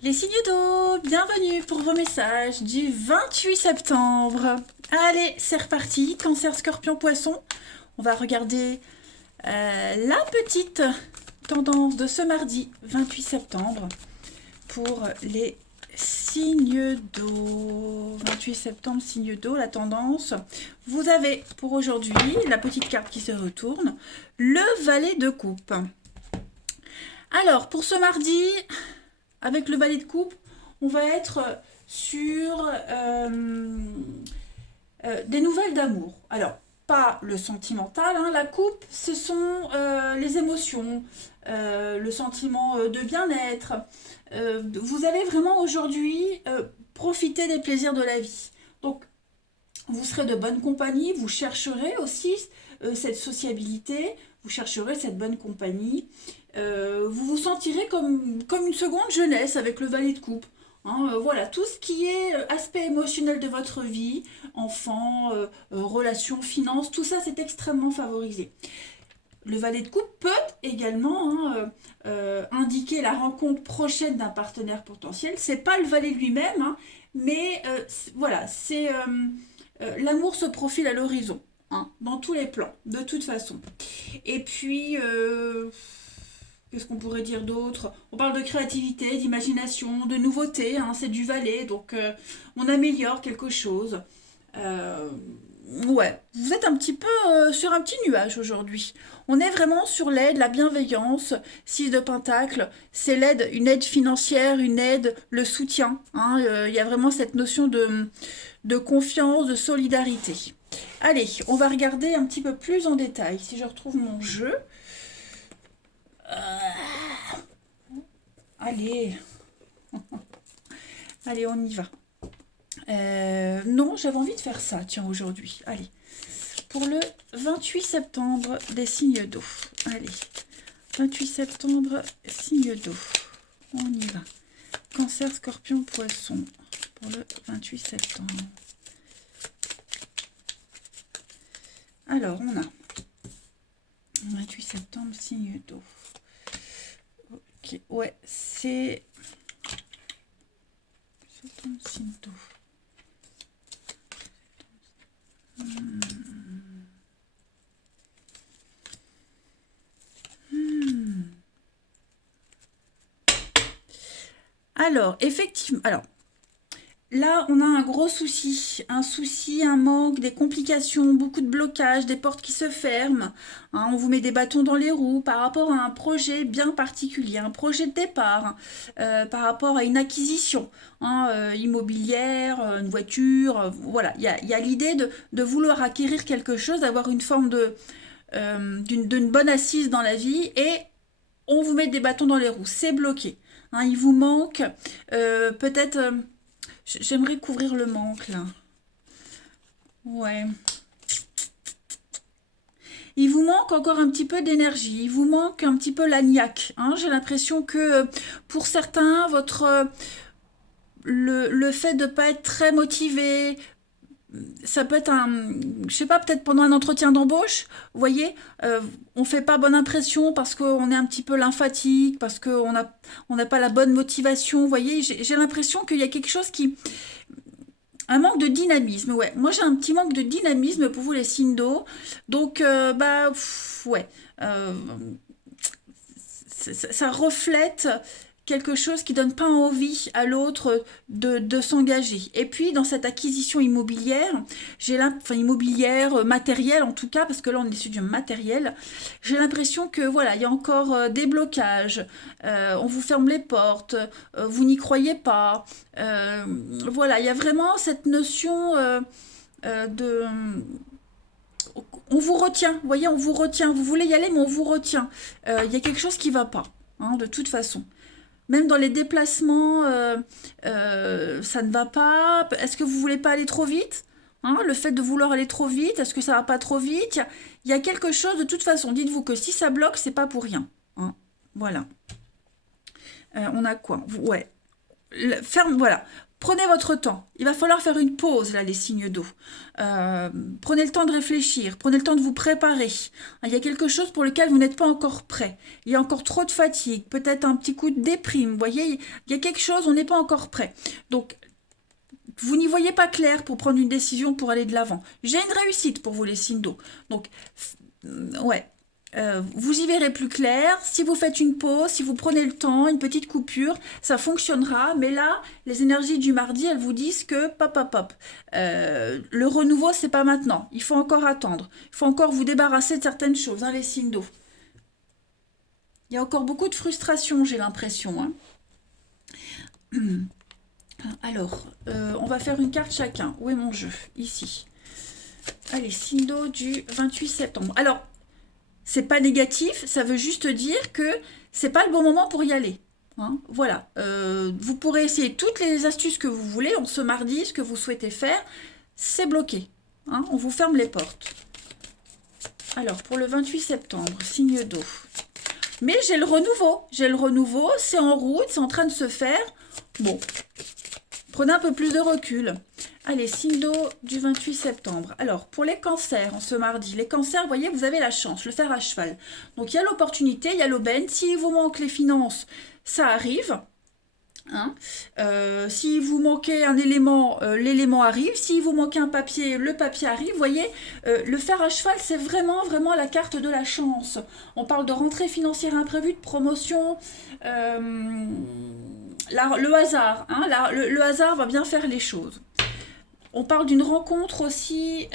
Les signes d'eau, bienvenue pour vos messages du 28 septembre. Allez, c'est reparti, Cancer, Scorpion, Poisson. On va regarder la petite tendance de ce mardi 28 septembre pour les signes d'eau. 28 septembre, signes d'eau, la tendance. Vous avez pour aujourd'hui la petite carte qui se retourne, le valet de coupe. Alors, pour ce mardi, avec le valet de coupe, on va être sur des nouvelles d'amour. Alors, pas le sentimental, hein, la coupe, ce sont les émotions, le sentiment de bien-être. Vous allez vraiment aujourd'hui profiter des plaisirs de la vie. Donc, vous serez de bonne compagnie, vous chercherez aussi cette sociabilité, vous chercherez cette bonne compagnie. Vous vous sentirez comme une seconde jeunesse avec le valet de coupe. Hein, voilà, tout ce qui est aspect émotionnel de votre vie, enfants, relations, finances, tout ça c'est extrêmement favorisé. Le valet de coupe peut également indiquer la rencontre prochaine d'un partenaire potentiel. C'est pas le valet lui-même, hein, mais voilà, c'est l'amour se profile à l'horizon, hein, dans tous les plans, de toute façon. Et puis, qu'est-ce qu'on pourrait dire d'autre? On parle de créativité, d'imagination, de nouveauté, hein, c'est du valet, donc on améliore quelque chose. Euh, ouais, vous êtes un petit peu sur un petit nuage aujourd'hui. On est vraiment sur l'aide, la bienveillance, 6 de Pentacle, c'est l'aide, une aide financière, une aide, le soutien. Hein, il y a vraiment cette notion de confiance, de solidarité. Allez, on va regarder un petit peu plus en détail. Si je retrouve mon jeu. Allez, allez, on y va. Non, j'avais envie de faire ça, tiens, aujourd'hui. Allez, pour le 28 septembre des signes d'eau. Allez, 28 septembre, signes d'eau. On y va. Cancer, Scorpion, Poisson. Pour le 28 septembre. Alors, on a 28 septembre, signe d'eau. Ok, ouais, c'est... Septembre, signe d'eau. Alors, effectivement, alors, là, on a un gros souci, un manque, des complications, beaucoup de blocages, des portes qui se ferment. Hein, on vous met des bâtons dans les roues par rapport à un projet bien particulier, un projet de départ, par rapport à une acquisition hein, immobilière, une voiture. Voilà, il y a l'idée de vouloir acquérir quelque chose, d'avoir une forme d'une bonne assise dans la vie et on vous met des bâtons dans les roues. C'est bloqué. Hein, il vous manque peut-être... j'aimerais couvrir le manque là. Ouais. Il vous manque encore un petit peu d'énergie. Il vous manque un petit peu la niaque. Hein. J'ai l'impression que pour certains, le fait de ne pas être très motivé, ça peut être je sais pas, peut-être pendant un entretien d'embauche, vous voyez, on fait pas bonne impression parce qu'on est un petit peu lymphatique, parce on n'a pas la bonne motivation, vous voyez, j'ai l'impression qu'il y a quelque chose qui, un manque de dynamisme, ouais. Moi, j'ai un petit manque de dynamisme pour vous, les signes d'eau. Donc, ouais. Euh, ça reflète quelque chose qui donne pas envie à l'autre de s'engager. Et puis, dans cette acquisition immobilière, enfin, immobilière, matérielle en tout cas, parce que là, on est sur du matériel, j'ai l'impression que, voilà, il y a encore des blocages, on vous ferme les portes, vous n'y croyez pas, voilà, il y a vraiment cette notion de... On vous retient, vous voyez, on vous retient. Vous voulez y aller, mais on vous retient. Il y a quelque chose qui ne va pas, hein, de toute façon. Même dans les déplacements, ça ne va pas. Est-ce que vous voulez pas aller trop vite? Hein, le fait de vouloir aller trop vite, est-ce que ça va pas trop vite? Il y a quelque chose de toute façon. Dites-vous que si ça bloque, c'est pas pour rien. Hein. Voilà. On a quoi? Ouais. ferme, voilà. Prenez votre temps. Il va falloir faire une pause, là, les signes d'eau. Prenez le temps de réfléchir. Prenez le temps de vous préparer. Il y a quelque chose pour lequel vous n'êtes pas encore prêt. Il y a encore trop de fatigue. Peut-être un petit coup de déprime. Vous voyez, il y a quelque chose, on n'est pas encore prêt. Donc, vous n'y voyez pas clair pour prendre une décision pour aller de l'avant. J'ai une réussite pour vous, les signes d'eau. Donc, ouais. Vous y verrez plus clair. Si vous faites une pause, si vous prenez le temps, une petite coupure, ça fonctionnera. Mais là, les énergies du mardi, elles vous disent que pop. Le renouveau, c'est pas maintenant. Il faut encore attendre. Il faut encore vous débarrasser de certaines choses, hein, les signes d'eau. Il y a encore beaucoup de frustration, j'ai l'impression. Hein. Alors, on va faire une carte chacun. Où est mon jeu? Ici. Allez, signe d'eau du 28 septembre. Alors, c'est pas négatif, ça veut juste dire que c'est pas le bon moment pour y aller. Hein, voilà. Vous pourrez essayer toutes les astuces que vous voulez. En ce mardi, ce que vous souhaitez faire, c'est bloqué. Hein, on vous ferme les portes. Alors, pour le 28 septembre, signe d'eau. Mais j'ai le renouveau. J'ai le renouveau, c'est en route, c'est en train de se faire. Bon, prenez un peu plus de recul. Allez, signe d'eau du 28 septembre. Alors, pour les cancers, en ce mardi, les cancers, vous voyez, vous avez la chance, le fer à cheval. Donc, il y a l'opportunité, il y a l'aubaine. S'il vous manque les finances, ça arrive. Hein, si vous manquez un élément, l'élément arrive. Si vous manquez un papier, le papier arrive. Vous voyez, le fer à cheval, c'est vraiment, vraiment la carte de la chance. On parle de rentrée financière imprévue, de promotion, le hasard. Hein, le hasard va bien faire les choses. On parle d'une rencontre aussi,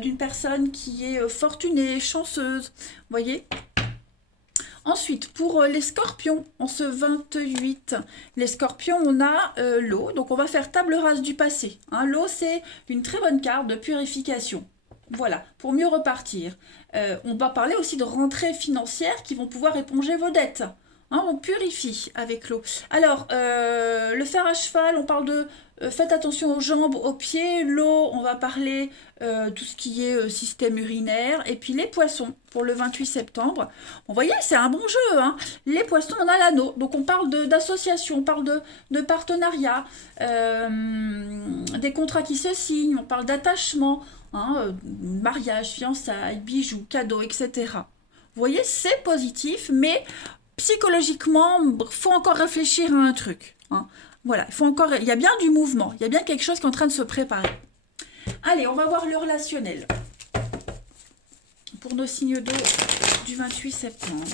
d'une personne qui est fortunée, chanceuse. Vous voyez ? Ensuite, pour les scorpions, en ce 28, les scorpions, on a l'eau. Donc, on va faire table rase du passé. Hein, l'eau, c'est une très bonne carte de purification. Voilà, pour mieux repartir. On va parler aussi de rentrées financières qui vont pouvoir éponger vos dettes. Hein, on purifie avec l'eau. Alors, le fer à cheval, on parle de faites attention aux jambes, aux pieds. L'eau, on va parler tout ce qui est système urinaire. Et puis les poissons, pour le 28 septembre. Vous voyez, c'est un bon jeu. Hein. Les poissons, on a l'anneau. Donc, on parle d'association, on parle de partenariat, des contrats qui se signent, on parle d'attachement, hein, mariage, fiançailles, bijoux, cadeaux, etc. Vous voyez, c'est positif, mais psychologiquement, il faut encore réfléchir à un truc. Hein. Voilà, il y a bien du mouvement, il y a bien quelque chose qui est en train de se préparer. Allez, on va voir le relationnel. Pour nos signes d'eau du 28 septembre.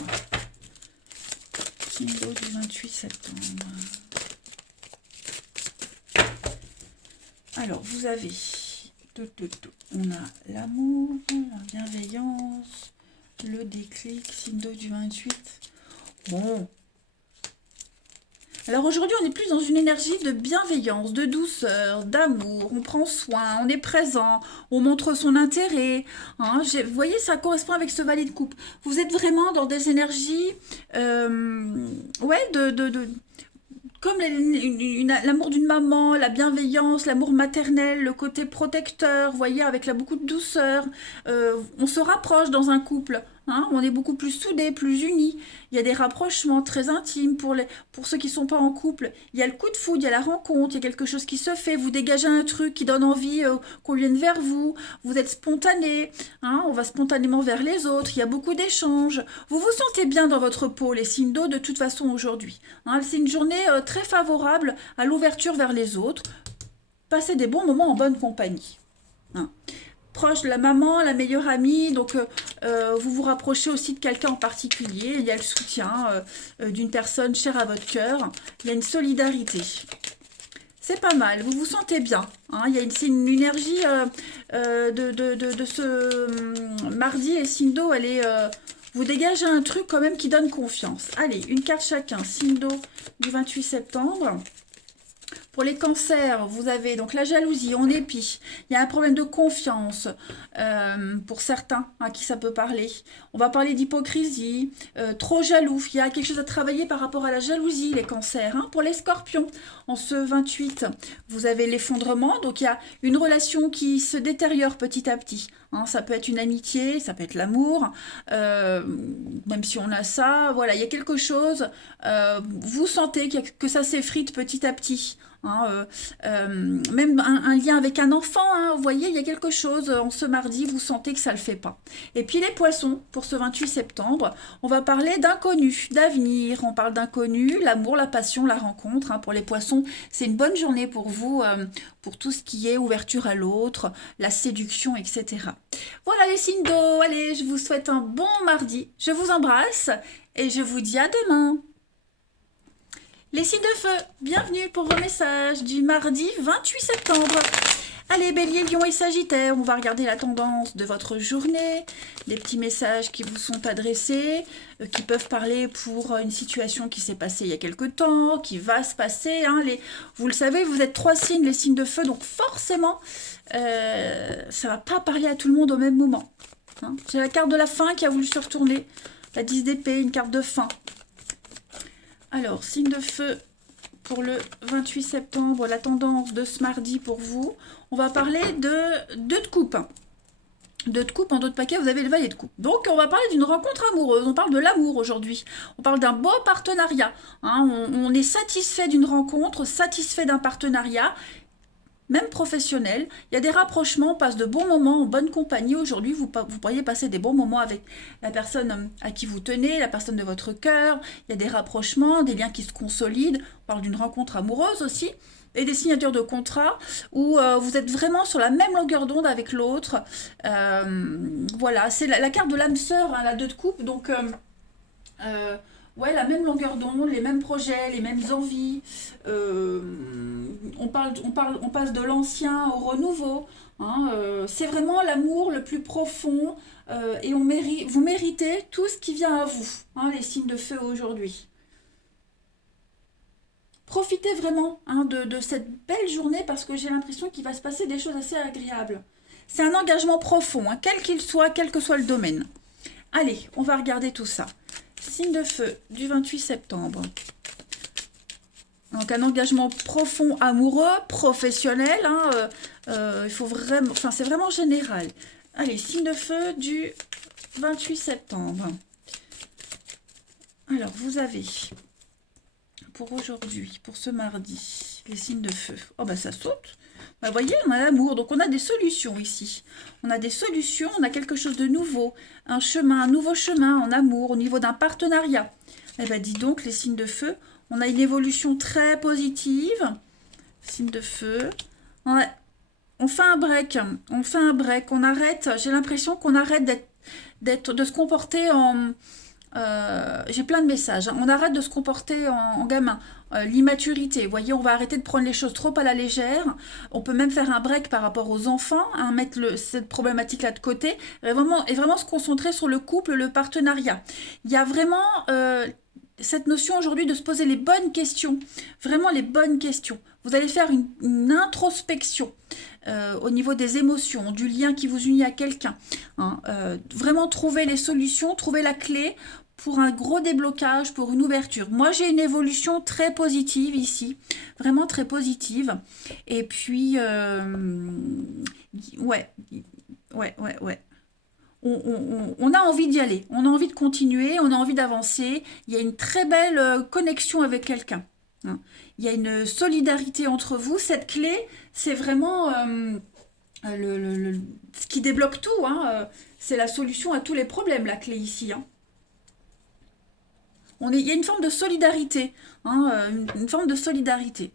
Signe d'eau du 28 septembre. Alors, vous avez... On a l'amour, la bienveillance, le déclic, signe d'eau du 28. Bon. Alors aujourd'hui, on est plus dans une énergie de bienveillance, de douceur, d'amour. On prend soin, on est présent, on montre son intérêt. Hein, vous voyez, ça correspond avec ce valet de coupe. Vous êtes vraiment dans des énergies, ouais, comme l'amour d'une maman, la bienveillance, l'amour maternel, le côté protecteur, vous voyez, avec beaucoup de douceur. On se rapproche dans un couple. Hein, on est beaucoup plus soudés, plus unis. Il y a des rapprochements très intimes pour ceux qui ne sont pas en couple. Il y a le coup de foudre, il y a la rencontre, il y a quelque chose qui se fait. Vous dégagez un truc qui donne envie qu'on vienne vers vous. Vous êtes spontané. Hein, on va spontanément vers les autres. Il y a beaucoup d'échanges. Vous vous sentez bien dans votre peau, les signes d'eau, de toute façon aujourd'hui. Hein, c'est une journée très favorable à l'ouverture vers les autres. Passez des bons moments en bonne compagnie. Hein. Proche de la maman, la meilleure amie, donc vous vous rapprochez aussi de quelqu'un en particulier, il y a le soutien d'une personne chère à votre cœur, il y a une solidarité. C'est pas mal, vous vous sentez bien, hein, il y a une énergie de ce mardi, et signe d'eau, elle est... vous dégagez un truc quand même qui donne confiance. Allez, une carte chacun, signe d'eau du 28 septembre. Pour les cancers, vous avez donc la jalousie, on épie. Il y a un problème de confiance pour certains à qui ça peut parler. On va parler d'hypocrisie, trop jaloux. Il y a quelque chose à travailler par rapport à la jalousie, les cancers. Hein. Pour les scorpions, en ce 28, vous avez l'effondrement. Donc il y a une relation qui se détériore petit à petit. hein, ça peut être une amitié, ça peut être l'amour, même si on a ça, voilà, il y a quelque chose, vous sentez que ça s'effrite petit à petit. Hein, même un lien avec un enfant, hein, vous voyez, il y a quelque chose en ce mardi, vous sentez que ça ne le fait pas. Et puis les poissons, pour ce 28 septembre, on va parler d'inconnu, d'avenir, on parle d'inconnu, l'amour, la passion, la rencontre. Hein, pour les poissons, c'est une bonne journée pour vous, pour tout ce qui est ouverture à l'autre, la séduction, etc. Voilà les signes d'eau, allez, je vous souhaite un bon mardi, je vous embrasse et je vous dis à demain. Les signes de feu, bienvenue pour vos messages du mardi 28 septembre. Allez, Bélier, Lion et Sagittaire, on va regarder la tendance de votre journée, les petits messages qui vous sont adressés, qui peuvent parler pour une situation qui s'est passée il y a quelque temps, qui va se passer. Hein, vous le savez, vous êtes 3 signes, les signes de feu, donc forcément, ça ne va pas parler à tout le monde au même moment. Hein. J'ai la carte de la fin qui a voulu se retourner, la 10 d'épée, une carte de fin. Alors, signe de feu pour le 28 septembre, la tendance de ce mardi pour vous. On va parler de 2 de coupe. 2 de coupe, en d'autres paquets, vous avez le valet de coupe. Donc, on va parler d'une rencontre amoureuse. On parle de l'amour aujourd'hui. On parle d'un beau partenariat. Hein, on est satisfait d'une rencontre, satisfait d'un partenariat. Même professionnel, il y a des rapprochements, on passe de bons moments en bonne compagnie. Aujourd'hui, vous pourriez passer des bons moments avec la personne à qui vous tenez, la personne de votre cœur. Il y a des rapprochements, des liens qui se consolident. On parle d'une rencontre amoureuse aussi. Et des signatures de contrat où vous êtes vraiment sur la même longueur d'onde avec l'autre. Voilà, c'est la carte de l'âme sœur, hein, la 2 de coupe. Donc, ouais, la même longueur d'onde, les mêmes projets, les mêmes envies. On passe de l'ancien au renouveau. Hein, c'est vraiment l'amour le plus profond et vous méritez tout ce qui vient à vous, hein, les signes de feu aujourd'hui. Profitez vraiment, hein, de cette belle journée parce que j'ai l'impression qu'il va se passer des choses assez agréables. C'est un engagement profond, hein, quel qu'il soit, quel que soit le domaine. Allez, on va regarder tout ça. Signe de feu du 28 septembre. Donc un engagement profond, amoureux, professionnel. Hein, il faut vraiment, enfin c'est vraiment général. Allez, signe de feu du 28 septembre. Alors vous avez pour aujourd'hui, pour ce mardi, les signes de feu. Oh bah ça saute. Bah, vous voyez, on a l'amour, donc on a des solutions ici. On a des solutions, on a quelque chose de nouveau. Un chemin, un nouveau chemin en amour, au niveau d'un partenariat. Eh bien, dis donc, les signes de feu, on a une évolution très positive. Signe de feu. On fait un break, on arrête. J'ai l'impression qu'on arrête de se comporter en... j'ai plein de messages. On arrête de se comporter en gamin. L'immaturité, vous voyez, on va arrêter de prendre les choses trop à la légère. On peut même faire un break par rapport aux enfants, hein, mettre cette problématique-là de côté et vraiment se concentrer sur le couple, le partenariat. Il y a vraiment cette notion aujourd'hui de se poser les bonnes questions, vraiment les bonnes questions. Vous allez faire une introspection au niveau des émotions, du lien qui vous unit à quelqu'un. Hein, vraiment trouver les solutions, trouver la clé pour un gros déblocage, pour une ouverture. Moi, j'ai une évolution très positive ici, vraiment très positive. Et puis, ouais. On a envie d'y aller, on a envie de continuer, on a envie d'avancer. Il y a une très belle connexion avec quelqu'un. Hein. Il y a une solidarité entre vous. Cette clé, c'est vraiment ce qui débloque tout. Hein. C'est la solution à tous les problèmes, la clé ici. Hein. Il y a une forme de solidarité. Hein, une forme de solidarité.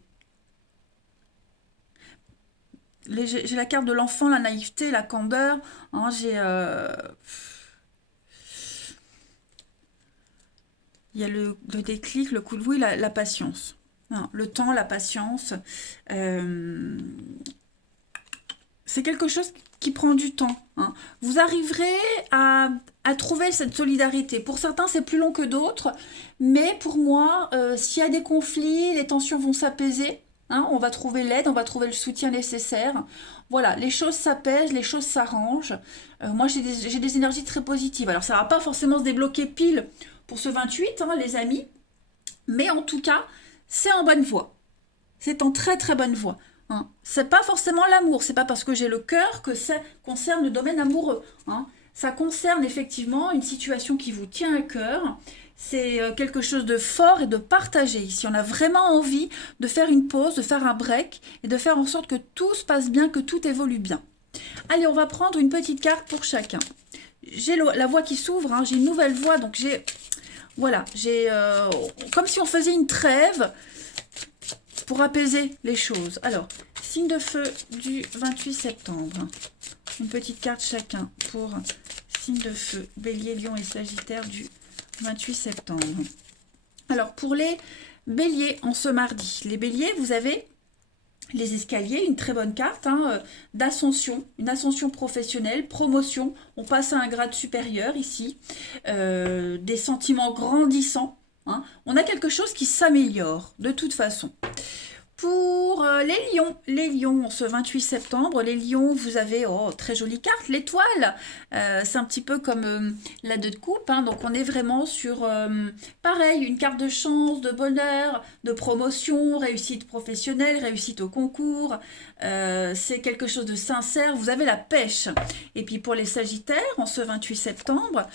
J'ai la carte de l'enfant, la naïveté, la candeur. Hein, il y a le déclic, le coup de oui, la patience. Hein, le temps, la patience. C'est quelque chose qui prend du temps. Hein. Vous arriverez à trouver cette solidarité. Pour certains, c'est plus long que d'autres. Mais pour moi, s'il y a des conflits, les tensions vont s'apaiser. Hein, on va trouver l'aide, on va trouver le soutien nécessaire. Voilà, les choses s'apaisent, les choses s'arrangent. Moi, j'ai des énergies très positives. Alors, ça ne va pas forcément se débloquer pile pour ce 28, hein, les amis. Mais en tout cas, c'est en bonne voie. C'est en très très bonne voie. Hein. C'est pas forcément l'amour, c'est pas parce que j'ai le cœur que ça concerne le domaine amoureux. Hein. Ça concerne effectivement une situation qui vous tient à cœur. C'est quelque chose de fort et de partagé. Ici, on a vraiment envie de faire une pause, de faire un break et de faire en sorte que tout se passe bien, que tout évolue bien. Allez, on va prendre une petite carte pour chacun. J'ai la voie qui s'ouvre, hein, j'ai une nouvelle voie, donc j'ai... Voilà, j'ai... comme si on faisait une trêve pour apaiser les choses. Alors, signe de feu du 28 septembre. Une petite carte chacun pour signe de feu, Bélier, Lion et Sagittaire du 28 septembre. Alors, pour les Béliers en ce mardi, les Béliers, vous avez les escaliers, une très bonne carte hein, d'ascension, une ascension professionnelle, promotion, on passe à un grade supérieur ici, des sentiments grandissants, hein. On a quelque chose qui s'améliore de toute façon. Pour les lions, ce 28 septembre, les lions, vous avez, oh, très jolie carte, l'étoile. C'est un petit peu comme la 2 de coupe, hein, donc on est vraiment sur, pareil, une carte de chance, de bonheur, de promotion, réussite professionnelle, réussite au concours. C'est quelque chose de sincère, vous avez la pêche. Et puis pour les sagittaires, en ce 28 septembre,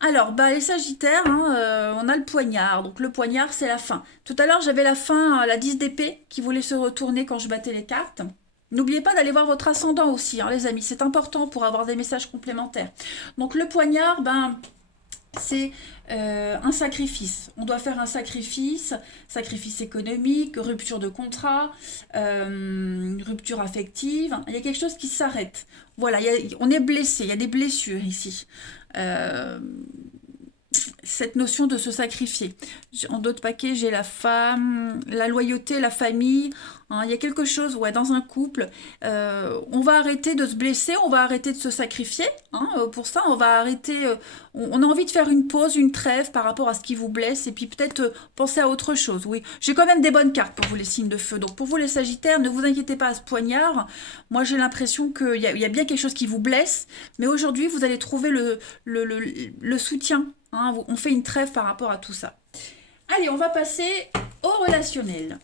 alors, bah, les Sagittaires, hein, on a le poignard. Donc, le poignard, c'est la fin. Tout à l'heure, j'avais la fin, la 10 d'épée, qui voulait se retourner quand je battais les cartes. N'oubliez pas d'aller voir votre ascendant aussi, hein, les amis. C'est important pour avoir des messages complémentaires. Donc, le poignard, ben, c'est un sacrifice. On doit faire un sacrifice économique, rupture de contrat, rupture affective. Il y a quelque chose qui s'arrête. Voilà, on est blessé, il y a des blessures ici. Cette notion de se sacrifier. En d'autres paquets, j'ai la femme, la loyauté, la famille. Hein, il y a quelque chose, ouais, dans un couple. On va arrêter de se blesser, on va arrêter de se sacrifier. Hein, pour ça, on va arrêter. On a envie de faire une pause, une trêve par rapport à ce qui vous blesse et puis peut-être penser à autre chose. Oui, j'ai quand même des bonnes cartes pour vous les signes de feu. Donc pour vous les Sagittaires, ne vous inquiétez pas à ce poignard. Moi, j'ai l'impression qu'il y a bien quelque chose qui vous blesse, mais aujourd'hui, vous allez trouver le soutien. Hein, on fait une trêve par rapport à tout ça. Allez, on va passer au relationnel.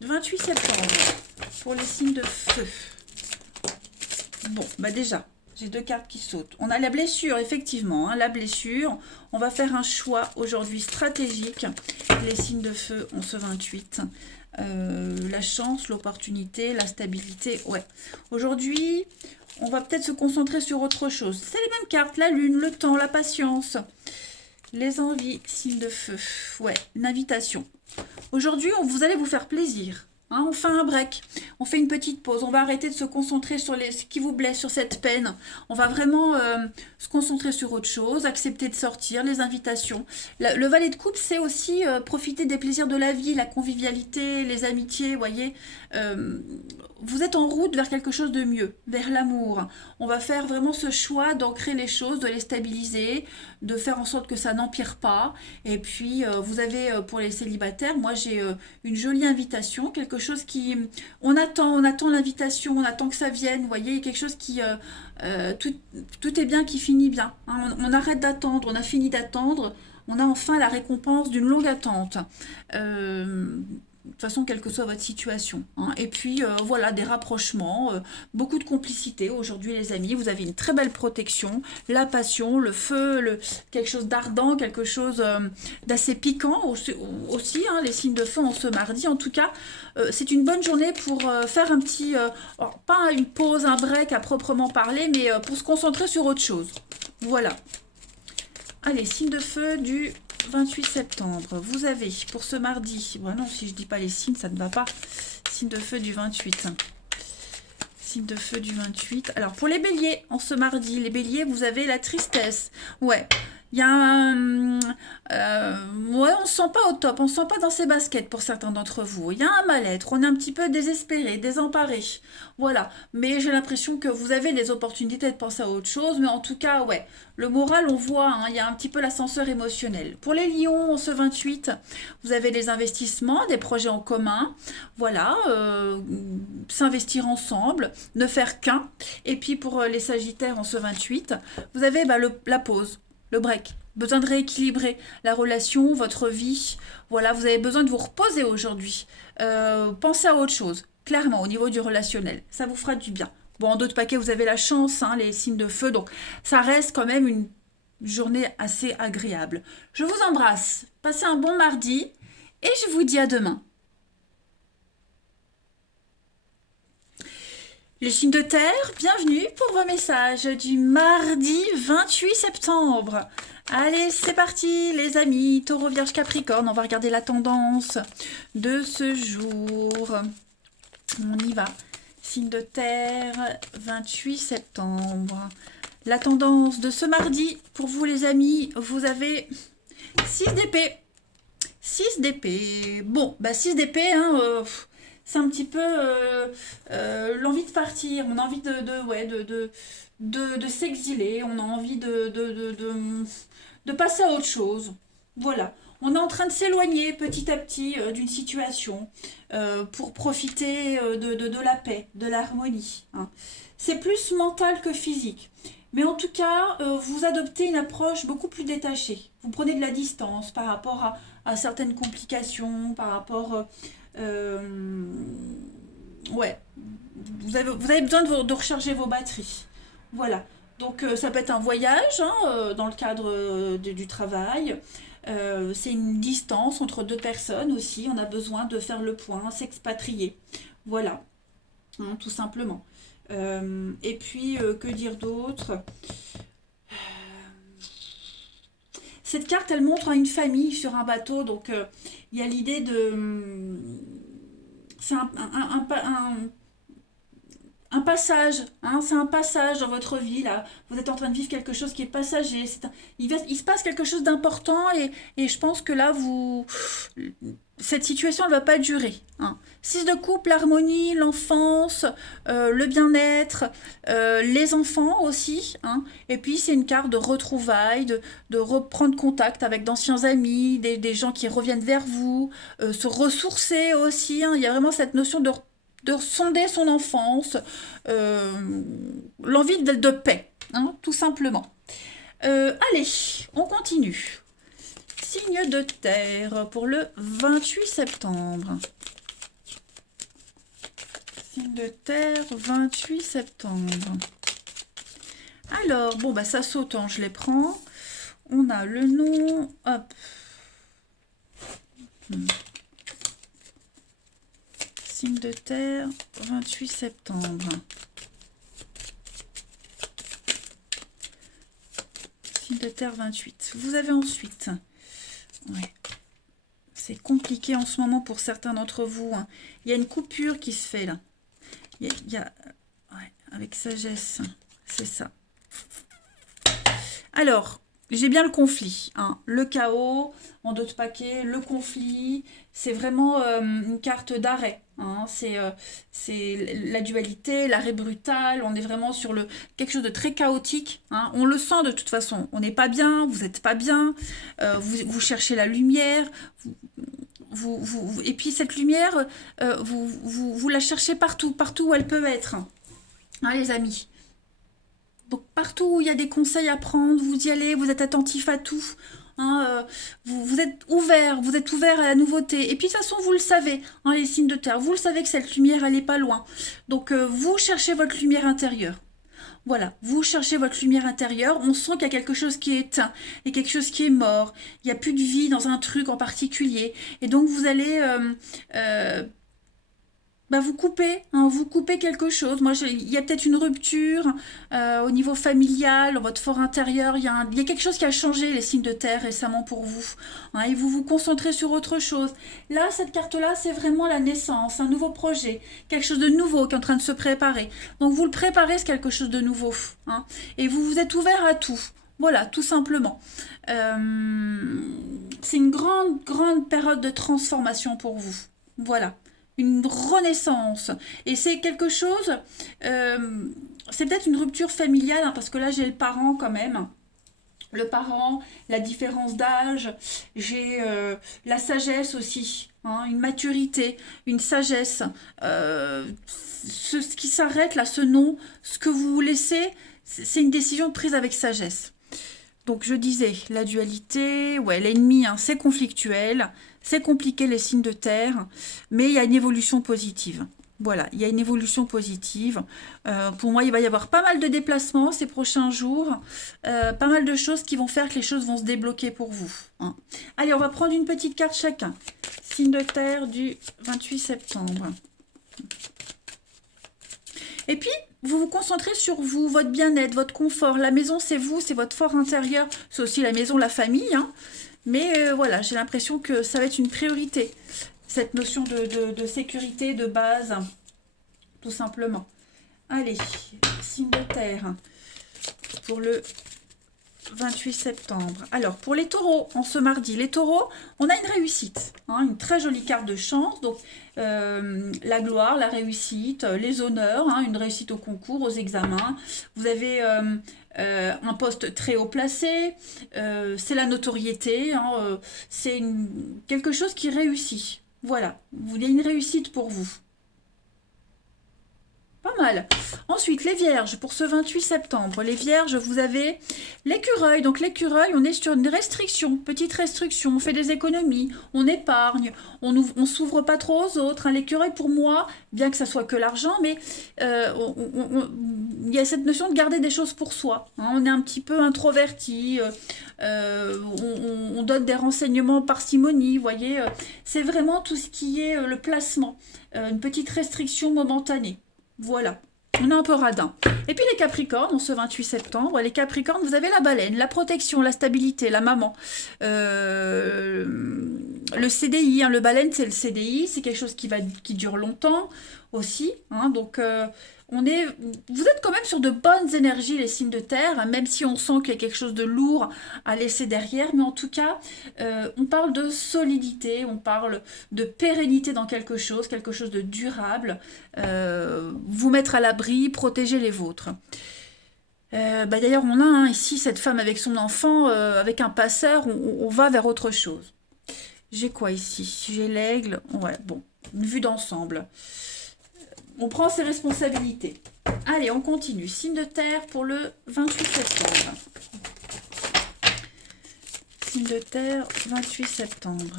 28 septembre, pour les signes de feu. Bon, bah déjà, j'ai 2 cartes qui sautent. On a la blessure, effectivement, hein, la blessure. On va faire un choix aujourd'hui stratégique. Les signes de feu ont ce 28. La chance, l'opportunité, la stabilité, ouais. Aujourd'hui, on va peut-être se concentrer sur autre chose. C'est les mêmes cartes, la lune, le temps, la patience. Les envies, signes de feu, ouais, une invitation. Aujourd'hui, vous allez vous faire plaisir. Hein, on fait un break, on fait une petite pause, on va arrêter de se concentrer sur ce qui vous blesse, sur cette peine. On va vraiment se concentrer sur autre chose, accepter de sortir, les invitations. Le valet de coupe, c'est aussi profiter des plaisirs de la vie, la convivialité, les amitiés, vous voyez. Vous êtes en route vers quelque chose de mieux, vers l'amour. On va faire vraiment ce choix d'ancrer les choses, de les stabiliser, de faire en sorte que ça n'empire pas. Et puis, vous avez pour les célibataires, moi j'ai une jolie invitation, quelque chose qui... On attend l'invitation, on attend que ça vienne, vous voyez, quelque chose qui... tout est bien qui finit bien. Hein. On arrête d'attendre, on a fini d'attendre, on a enfin la récompense d'une longue attente. De toute façon, quelle que soit votre situation. Hein. Et puis, voilà, des rapprochements, beaucoup de complicité. Aujourd'hui, les amis, vous avez une très belle protection, la passion, le feu, quelque chose d'ardent, quelque chose d'assez piquant aussi. Hein, les signes de feu en ce mardi. En tout cas, c'est une bonne journée pour faire un petit... pas une pause, un break à proprement parler, mais pour se concentrer sur autre chose. Voilà. Allez, signe de feu du 28 septembre. Vous avez pour ce mardi... Bon, non, si je dis pas les signes, ça ne va pas. Signe de feu du 28. Signe de feu du 28. Alors, pour les béliers, en ce mardi, les béliers, vous avez la tristesse. Ouais. Il y a un... ouais, on ne se sent pas au top, on ne se sent pas dans ses baskets pour certains d'entre vous. Il y a un mal-être, on est un petit peu désespéré, désemparé. Voilà, mais j'ai l'impression que vous avez des opportunités de penser à autre chose, mais en tout cas, ouais, le moral, on voit, hein, il y a un petit peu l'ascenseur émotionnel. Pour les lions, en ce 28, vous avez des investissements, des projets en commun, voilà, s'investir ensemble, ne faire qu'un. Et puis pour les sagittaires, en ce 28, vous avez la pause. Le break, besoin de rééquilibrer la relation, votre vie. Voilà, vous avez besoin de vous reposer aujourd'hui. Pensez à autre chose. clairement, au niveau du relationnel. Ça vous fera du bien. Bon, en d'autres paquets, vous avez la chance, hein, les signes de feu, donc ça reste quand même une journée assez agréable. Je vous embrasse, passez un bon mardi et je vous dis à demain. Les signes de terre, bienvenue pour vos messages du mardi 28 septembre. Allez, c'est parti les amis, Taureau, Vierge, Capricorne, on va regarder la tendance de ce jour. On y va. Signe de terre, 28 septembre. La tendance de ce mardi, pour vous les amis, vous avez 6 d'épée. 6 d'épée. Bon, bah 6 d'épée, hein, c'est un petit peu l'envie de partir. On a envie de s'exiler. On a envie de passer à autre chose. Voilà. On est en train de s'éloigner petit à petit d'une situation pour profiter de la paix, de l'harmonie. Hein. C'est plus mental que physique. Mais en tout cas, vous adoptez une approche beaucoup plus détachée. Vous prenez de la distance par rapport à certaines complications, par rapport... ouais, vous avez besoin de recharger vos batteries. Voilà. Donc ça peut être un voyage hein, dans le cadre du travail. C'est une distance entre deux personnes aussi. On a besoin de faire le point, s'expatrier. Voilà, hein, tout simplement. Et puis, que dire d'autre? Cette carte, elle montre une famille sur un bateau. Donc, il y a l'idée de... C'est un passage, hein, c'est un passage dans votre vie, là. Vous êtes en train de vivre quelque chose qui est passager. Il se passe quelque chose d'important et je pense que là, cette situation, elle ne va pas durer. Hein. 6 de couple, l'harmonie, l'enfance, le bien-être, les enfants aussi. Hein. Et puis, c'est une carte de retrouvailles, de reprendre contact avec d'anciens amis, des gens qui reviennent vers vous, se ressourcer aussi. Hein. Il y a vraiment cette notion de sonder son enfance, l'envie de paix, hein, tout simplement. Allez, on continue. Signe de terre pour le 28 septembre. Signe de terre, 28 septembre. Alors, bon, bah ça saute, hein, je les prends. On a le nom, hop. Signe de terre, 28 septembre. Signe de terre, 28. Vous avez ensuite... Ouais. C'est compliqué en ce moment pour certains d'entre vous. Hein. Il y a une coupure qui se fait là. Il y a ouais, avec sagesse, c'est ça. Alors, j'ai bien le conflit. Hein. Le chaos, en d'autres paquets, le conflit. C'est vraiment une carte d'arrêt. Hein. C'est la dualité, l'arrêt brutal. On est vraiment sur quelque chose de très chaotique. Hein. On le sent de toute façon. On n'est pas bien, vous n'êtes pas bien. Vous cherchez la lumière. Et puis cette lumière, vous la cherchez partout où elle peut être. Hein, les amis. Donc partout où il y a des conseils à prendre, vous y allez, vous êtes attentif à tout. Hein, vous êtes ouvert à la nouveauté. Et puis de toute façon, vous le savez, hein, les signes de terre, vous le savez que cette lumière, elle n'est pas loin. Donc vous cherchez votre lumière intérieure. Voilà, vous cherchez votre lumière intérieure, on sent qu'il y a quelque chose qui est éteint, et quelque chose qui est mort, il n'y a plus de vie dans un truc en particulier. Et donc vous allez vous coupez quelque chose. Moi, il y a peut-être une rupture au niveau familial, dans votre fort intérieur. Il y a quelque chose qui a changé, les signes de terre, récemment pour vous. Hein, et vous vous concentrez sur autre chose. Là, cette carte-là, c'est vraiment la naissance, un nouveau projet, quelque chose de nouveau qui est en train de se préparer. Donc, vous le préparez, c'est quelque chose de nouveau. Hein, et vous êtes ouvert à tout. Voilà, tout simplement. C'est une grande période de transformation pour vous. Voilà. Une renaissance. Et c'est quelque chose, c'est peut-être une rupture familiale, hein, parce que là j'ai le parent quand même. Le parent, la différence d'âge, j'ai la sagesse aussi, hein, une maturité, une sagesse. Ce qui s'arrête là, ce non, ce que vous laissez, c'est une décision prise avec sagesse. Donc je disais, la dualité, ouais, l'ennemi, hein, c'est conflictuel, c'est compliqué les signes de terre, mais il y a une évolution positive. Voilà, il y a une évolution positive. Pour moi, il va y avoir pas mal de déplacements ces prochains jours, pas mal de choses qui vont faire que les choses vont se débloquer pour vous, hein. Allez, on va prendre une petite carte chacun. Signe de terre du 28 septembre. Et puis, vous vous concentrez sur vous, votre bien-être, votre confort. La maison, c'est vous, c'est votre fort intérieur. C'est aussi la maison, la famille, hein. Mais voilà, j'ai l'impression que ça va être une priorité. Cette notion de sécurité, de base, tout simplement. Allez, signe de terre pour le 28 septembre. Alors, pour les taureaux, en ce mardi, les taureaux, on a une réussite, hein, une très jolie carte de chance. Donc, la gloire, la réussite, les honneurs, hein, une réussite au concours, aux examens. Vous avez un poste très haut placé, c'est la notoriété, hein, c'est quelque chose qui réussit. Voilà, il y a une réussite pour vous. Pas mal. Ensuite, les vierges, pour ce 28 septembre. Les vierges, vous avez l'écureuil. Donc l'écureuil, on est sur une restriction, petite restriction. On fait des économies, on épargne, on s'ouvre pas trop aux autres, hein. L'écureuil, pour moi, bien que ça soit que l'argent, mais il y a cette notion de garder des choses pour soi, hein. On est un petit peu introverti, on donne des renseignements parcimonie, vous voyez. C'est vraiment tout ce qui est le placement, une petite restriction momentanée. Voilà, on est un peu radin. Et puis les Capricornes, en ce 28 septembre, les Capricornes, vous avez la baleine, la protection, la stabilité, la maman. Le CDI, hein, le baleine, c'est le CDI, c'est quelque chose qui dure longtemps aussi, hein. Donc vous êtes quand même sur de bonnes énergies, les signes de terre, hein, même si on sent qu'il y a quelque chose de lourd à laisser derrière. Mais en tout cas, on parle de solidité, on parle de pérennité dans quelque chose de durable. Vous mettre à l'abri, protéger les vôtres. D'ailleurs, on a ici cette femme avec son enfant, avec un passeur, on va vers autre chose. J'ai quoi ici? J'ai l'aigle. Ouais, bon, une vue d'ensemble. On prend ses responsabilités. Allez, on continue. Signe de terre pour le 28 septembre. Signe de terre, 28 septembre.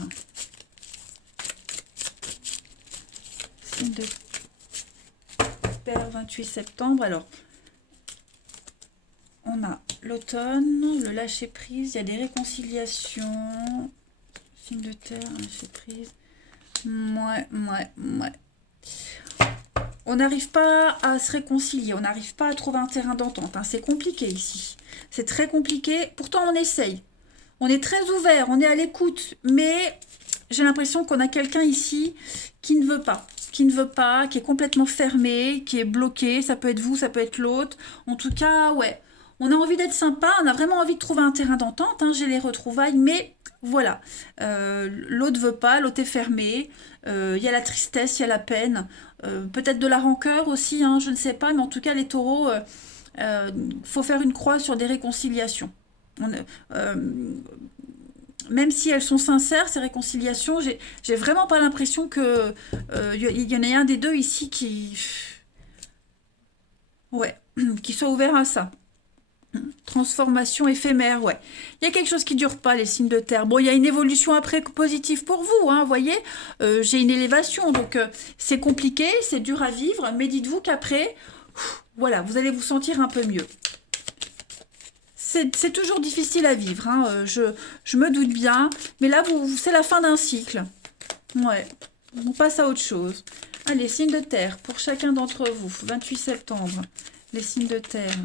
Signe de terre, 28 septembre. Alors, on a l'automne, le lâcher-prise, il y a des réconciliations. Signe de terre, lâcher-prise. Ouais. On n'arrive pas à se réconcilier, on n'arrive pas à trouver un terrain d'entente, hein. C'est compliqué ici. C'est très compliqué. Pourtant, on essaye. On est très ouvert, on est à l'écoute. Mais j'ai l'impression qu'on a quelqu'un ici qui ne veut pas. Qui est complètement fermé, qui est bloqué. Ça peut être vous, ça peut être l'autre. En tout cas, ouais. On a envie d'être sympa, on a vraiment envie de trouver un terrain d'entente, hein. J'ai les retrouvailles, mais voilà. L'autre veut pas, l'autre est fermé. Il y a la tristesse, il y a la peine. Peut-être de la rancœur aussi, hein, je ne sais pas. Mais en tout cas, les taureaux, faut faire une croix sur des réconciliations. Même si elles sont sincères, ces réconciliations, j'ai vraiment pas l'impression que il y en ait un des deux ici ouais, qui soit ouvert à ça. Transformation éphémère, ouais. Il y a quelque chose qui dure pas, les signes de terre. Bon, il y a une évolution après positive pour vous, hein, voyez. J'ai une élévation, donc c'est compliqué, c'est dur à vivre, mais dites-vous qu'après, voilà, vous allez vous sentir un peu mieux. C'est toujours difficile à vivre, hein, je me doute bien, mais là, c'est la fin d'un cycle. Ouais, on passe à autre chose. Allez, signes de terre, pour chacun d'entre vous, 28 septembre, les signes de terre.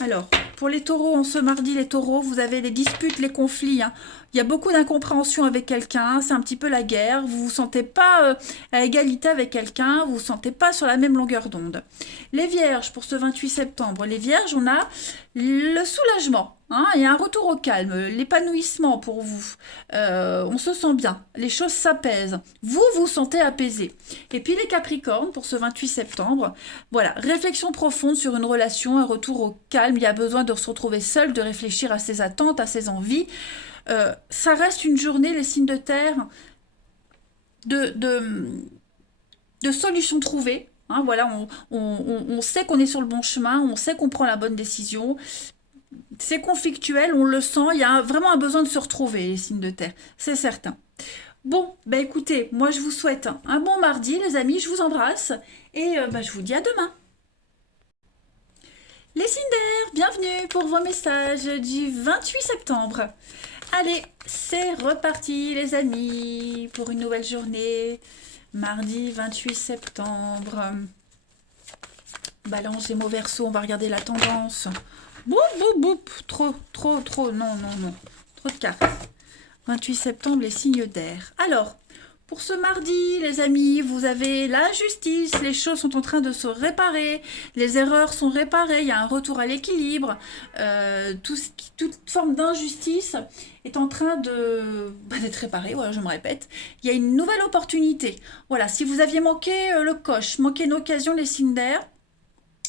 Alors, pour les taureaux, en ce mardi, les taureaux, vous avez les disputes, les conflits, hein. Il y a beaucoup d'incompréhension avec quelqu'un, c'est un petit peu la guerre, vous vous sentez pas à égalité avec quelqu'un, vous vous sentez pas sur la même longueur d'onde. Les vierges, pour ce 28 septembre, les vierges, on a le soulagement, hein, il y a un retour au calme, l'épanouissement pour vous. On se sent bien, les choses s'apaisent, vous vous sentez apaisé. Et puis les capricornes, pour ce 28 septembre, voilà, réflexion profonde sur une relation, un retour au calme, il y a besoin de se retrouver seul, de réfléchir à ses attentes, à ses envies. Ça reste une journée, les signes de terre, de solutions trouvées. Hein, voilà, on sait qu'on est sur le bon chemin, on sait qu'on prend la bonne décision. C'est conflictuel, on le sent, il y a vraiment un besoin de se retrouver, les signes de terre, c'est certain. Bon, bah écoutez, moi je vous souhaite un bon mardi, les amis, je vous embrasse et bah, je vous dis à demain. Les Cinder, bienvenue pour vos messages du 28 septembre. Allez, c'est reparti les amis pour une nouvelle journée. Mardi 28 septembre. Balance, Gémeaux, Verseau, on va regarder la tendance. Boum, boum, boum. Trop. Non. Trop de cartes. 28 septembre, les signes d'air. Alors, pour ce mardi, les amis, vous avez la justice. Les choses sont en train de se réparer. Les erreurs sont réparées. Il y a un retour à l'équilibre. Toute forme d'injustice est en train d'être réparée. Voilà, je me répète. Il y a une nouvelle opportunité. Voilà, si vous aviez manqué le coche, manqué une occasion, les signes d'air,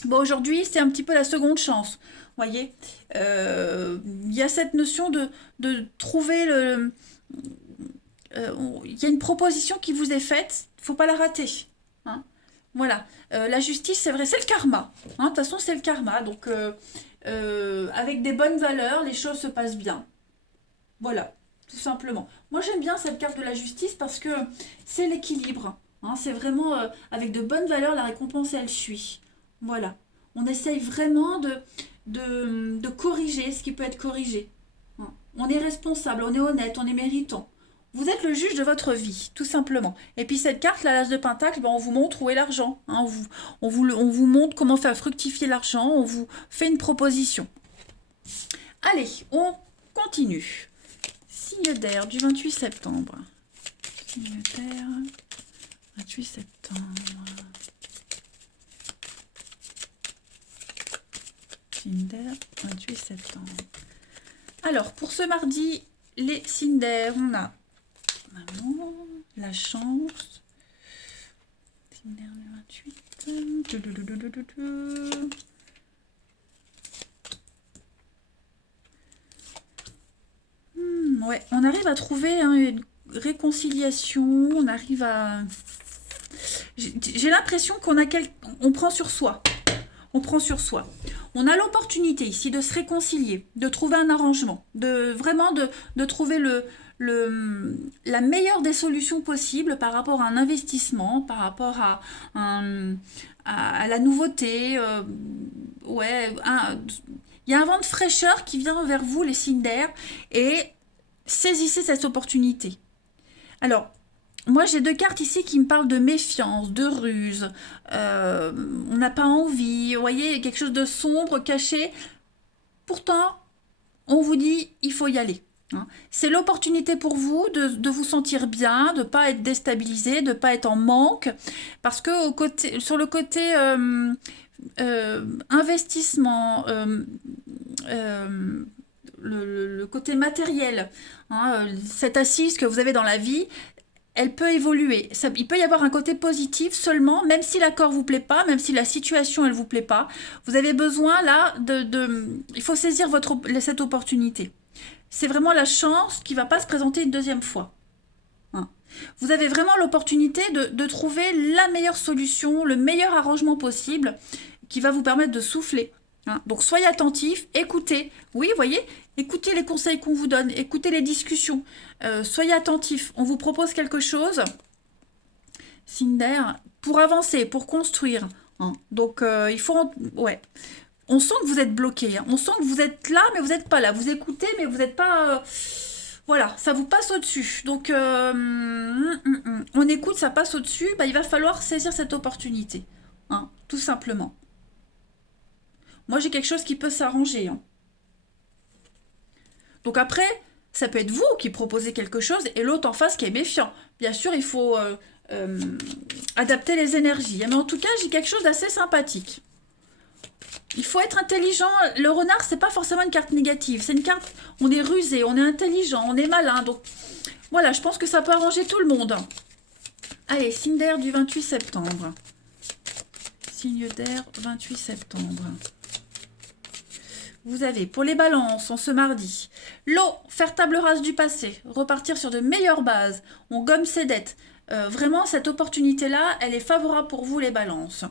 bon, aujourd'hui, c'est un petit peu la seconde chance. Voyez, il y a cette notion de trouver le. Il y a une proposition qui vous est faite, il ne faut pas la rater. Hein. Voilà. La justice, c'est vrai, c'est le karma. Hein. De toute façon, c'est le karma. Donc, avec des bonnes valeurs, les choses se passent bien. Voilà, tout simplement. Moi, j'aime bien cette carte de la justice parce que c'est l'équilibre. Hein. C'est vraiment avec de bonnes valeurs, la récompense, elle suit. Voilà. On essaye vraiment de corriger ce qui peut être corrigé. Hein. On est responsable, on est honnête, on est méritant. Vous êtes le juge de votre vie, tout simplement. Et puis cette carte, la l'As de Pentacle, ben, on vous montre où est l'argent. Hein. On vous montre comment faire fructifier l'argent, on vous fait une proposition. Allez, on continue. Signe d'air du 28 septembre. Signe d'air, 28 septembre. Signe d'air, 28 septembre. Alors, pour ce mardi, les signes d'air, on a l'amour, la chance. Signe d'air du 28. Ouais, on arrive à trouver une réconciliation, on arrive à... J'ai l'impression on prend sur soi. On prend sur soi. On a l'opportunité ici de se réconcilier, de trouver un arrangement, de trouver la meilleure des solutions possibles par rapport à un investissement, par rapport à la nouveauté. Il y a un vent de fraîcheur qui vient vers vous, les signes d'air, et saisissez cette opportunité. Alors, moi, j'ai deux cartes ici qui me parlent de méfiance, de ruse. On n'a pas envie. Vous voyez, quelque chose de sombre, caché. Pourtant, on vous dit, il faut y aller. Hein. C'est l'opportunité pour vous de vous sentir bien, de ne pas être déstabilisé, de ne pas être en manque. Parce que sur le côté investissement, le côté matériel, hein, cette assise que vous avez dans la vie, elle peut évoluer. Il peut y avoir un côté positif seulement, même si l'accord vous plaît pas, même si la situation elle vous plaît pas, vous avez besoin là il faut saisir cette opportunité. C'est vraiment la chance qui va pas se présenter une deuxième fois. Hein. Vous avez vraiment l'opportunité de trouver la meilleure solution, le meilleur arrangement possible qui va vous permettre de souffler. Hein. Donc soyez attentifs, écoutez. Oui, vous voyez, écoutez les conseils qu'on vous donne, écoutez les discussions. Soyez attentifs. On vous propose quelque chose, signe d'air, pour avancer, pour construire. Hein. Donc il faut... Ouais. On sent que vous êtes bloqué. Hein. On sent que vous êtes là, mais vous n'êtes pas là. Vous écoutez, mais vous n'êtes pas... Voilà, ça vous passe au-dessus. Donc, on écoute, ça passe au-dessus. Bah, il va falloir saisir cette opportunité. Hein, tout simplement. Moi, j'ai quelque chose qui peut s'arranger. Hein. Donc après, ça peut être vous qui proposez quelque chose et l'autre en face qui est méfiant. Bien sûr, il faut adapter les énergies. Mais en tout cas, j'ai quelque chose d'assez sympathique. Il faut être intelligent. Le renard, c'est pas forcément une carte négative. C'est une carte, on est rusé, on est intelligent, on est malin. Donc voilà, je pense que ça peut arranger tout le monde. Allez, signe d'air du 28 septembre. Signe d'air 28 septembre. Vous avez pour les balances en ce mardi, l'eau, faire table rase du passé, repartir sur de meilleures bases, on gomme ses dettes. Vraiment, cette opportunité-là, elle est favorable pour vous, les balances.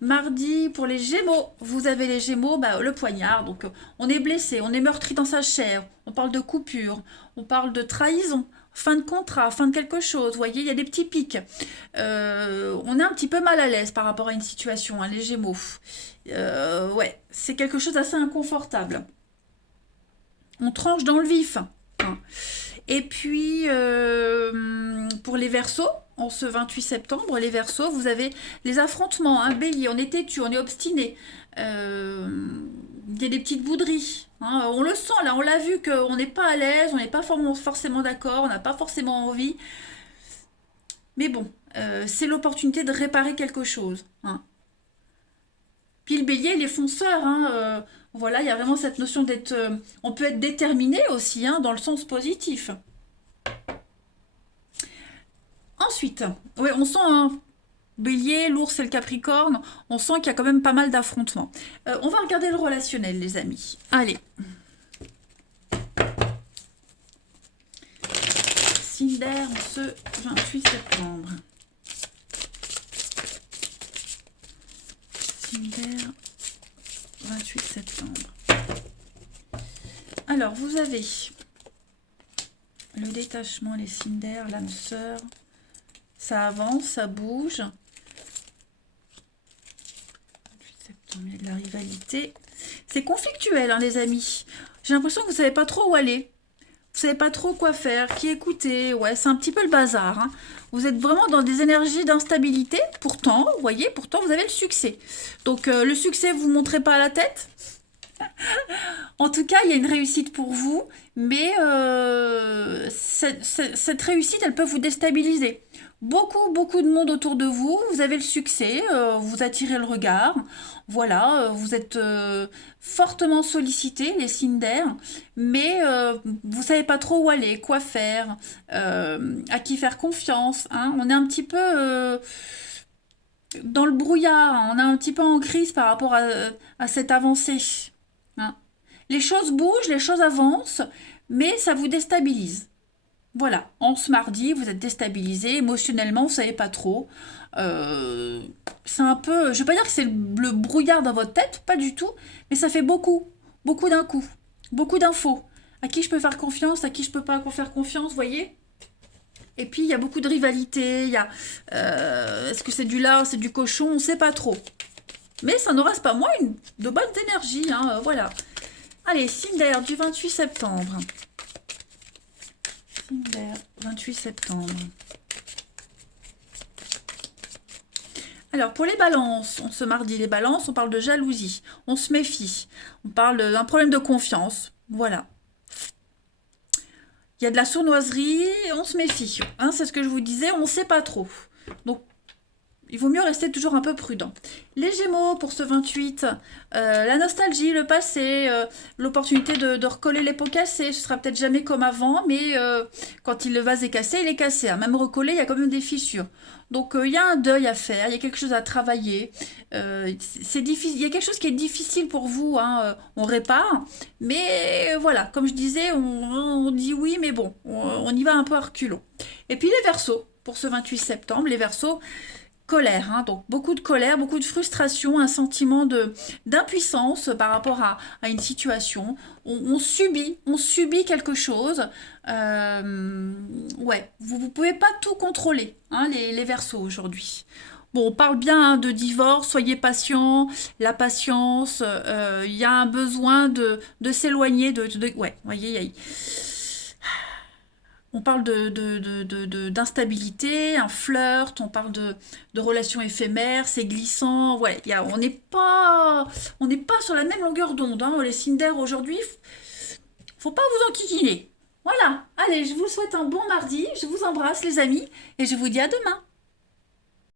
Mardi, pour les Gémeaux, vous avez les Gémeaux, bah, le poignard. Donc, on est blessé, on est meurtri dans sa chair. On parle de coupure, on parle de trahison. fin de contrat, fin de quelque chose. Vous voyez, il y a des petits pics. On est un petit peu mal à l'aise par rapport à une situation, hein, les Gémeaux. Ouais, c'est quelque chose d'assez inconfortable. On tranche dans le vif. Hein. Et puis, pour les Verseaux, en ce 28 septembre, les Verseaux, vous avez les affrontements, hein, Bélier, on est têtu, on est obstiné. Il y a des petites bouderies. Hein, on le sent là, on l'a vu qu'on n'est pas à l'aise, on n'est pas forcément d'accord, on n'a pas forcément envie. Mais bon, c'est l'opportunité de réparer quelque chose. Hein. Puis le Bélier, les fonceurs, hein, voilà, il y a vraiment cette notion d'être... on peut être déterminé aussi, hein, dans le sens positif. Ensuite, ouais, on sent un Bélier, l'ours et le Capricorne, on sent qu'il y a quand même pas mal d'affrontements. On va regarder le relationnel, les amis. Allez. Signe d'air en ce 28 septembre. Signe d'air, 28 septembre. Alors, vous avez le détachement, les signes d'air, l'âme sœur. Ça avance, ça bouge. 28 septembre, il y a de la rivalité. C'est conflictuel, hein, les amis. J'ai l'impression que vous ne savez pas trop où aller. Vous savez pas trop quoi faire, qui écouter. Ouais, c'est un petit peu le bazar. Hein. Vous êtes vraiment dans des énergies d'instabilité. Pourtant, vous voyez, pourtant vous avez le succès. Donc le succès, vous ne montrez pas à la tête. En tout cas, il y a une réussite pour vous, mais cette réussite, elle peut vous déstabiliser. Beaucoup de monde autour de vous, vous avez le succès, vous attirez le regard, voilà, vous êtes fortement sollicité, les signes d'air, mais vous savez pas trop où aller, quoi faire, à qui faire confiance, hein. On est un petit peu dans le brouillard, hein. On est un petit peu en crise par rapport à cette avancée. Hein. Les choses bougent, les choses avancent, mais ça vous déstabilise. Voilà, en ce mardi, vous êtes déstabilisé, émotionnellement, vous ne savez pas trop. C'est un peu, je ne vais pas dire que c'est le brouillard dans votre tête, pas du tout, mais ça fait beaucoup d'un coup, beaucoup d'infos. À qui je peux faire confiance, à qui je peux pas faire confiance, vous voyez? Et puis, il y a beaucoup de rivalité, il y a, est-ce que c'est du lard, c'est du cochon, on ne sait pas trop. Mais ça ne reste pas moins de bonnes énergies, hein, voilà. Allez, signe d'air du 28 septembre. Signe d'air, 28 septembre. Alors, pour les balances, ce mardi, les balances, on parle de jalousie. On se méfie. On parle d'un problème de confiance. Voilà. Il y a de la sournoiserie, on se méfie. Hein, c'est ce que je vous disais, on ne sait pas trop. Donc, il vaut mieux rester toujours un peu prudent. Les Gémeaux, pour ce 28, la nostalgie, le passé, l'opportunité de recoller les pots cassés. Ce sera peut-être jamais comme avant, mais quand le vase est cassé, il est cassé. Hein. Même recollé, il y a quand même des fissures. Donc, il y a un deuil à faire, il y a quelque chose à travailler. C'est difficile. Il y a quelque chose qui est difficile pour vous. Hein. On répare. Mais voilà, comme je disais, on dit oui, mais bon, on y va un peu à reculons. Et puis les Verseaux, pour ce 28 septembre, les Verseaux, colère, hein, donc beaucoup de colère, beaucoup de frustration, un sentiment d'impuissance par rapport à une situation. On subit quelque chose. Ouais, vous ne pouvez pas tout contrôler, hein, les Verseaux aujourd'hui. Bon, on parle bien hein, de divorce, soyez patient, la patience, il y a un besoin de s'éloigner ouais, vous voyez, on parle d'instabilité, un flirt, on parle de relations éphémères, c'est glissant. Ouais, on n'est pas sur la même longueur d'onde. Hein. Les signes d'air aujourd'hui, faut pas vous enquiquiner. Voilà, allez, je vous souhaite un bon mardi, je vous embrasse les amis et je vous dis à demain.